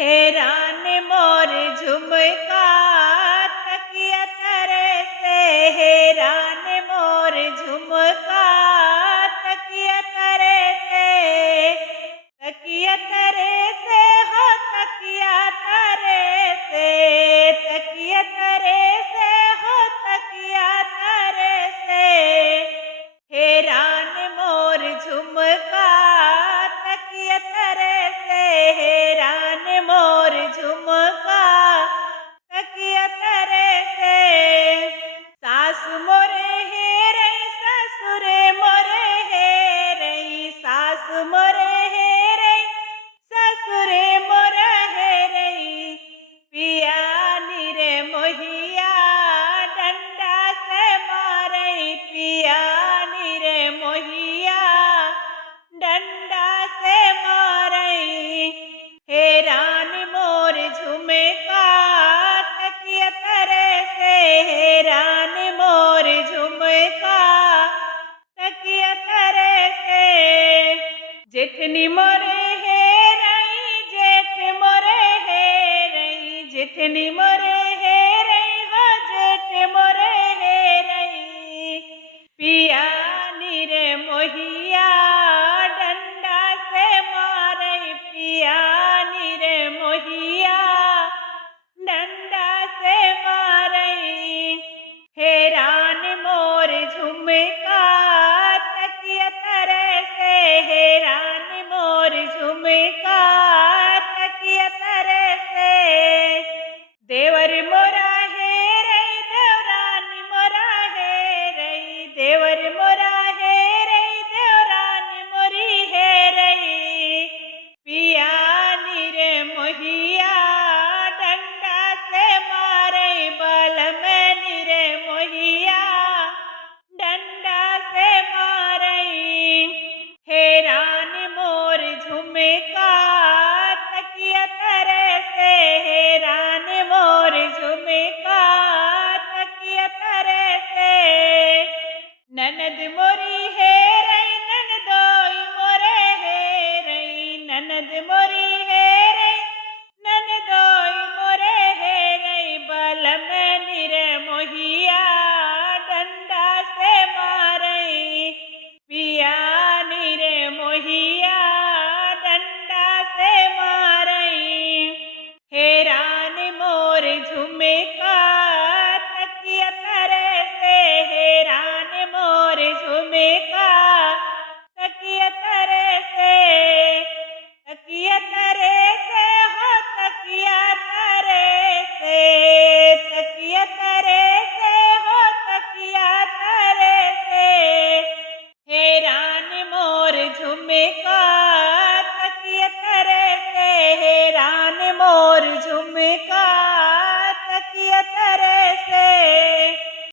हैरान मोर झुमका तकिया तरे से, हैरान मोर झुमका तकिया तरे से, तकिया तरे से हो तकिया तरे से, तकिया तरे से हो तकिया तरे से, हैरान मोर झुमका तकिया तरे से, हैरान मोर झुमका तकिया तरे से। सासु मोरे हे रही ससुरे मोरे हे रही, सासु मोरे हे रही ससुरे मोरे हे रही, पिया निरे मोहिया डंडा से मारई, पिया निरे मोहिया डंडा से मारई, हैरान मोर झुमका तकिया तरे से, हैरान मोर झुमका तकिया तरे से। जेठनी मोर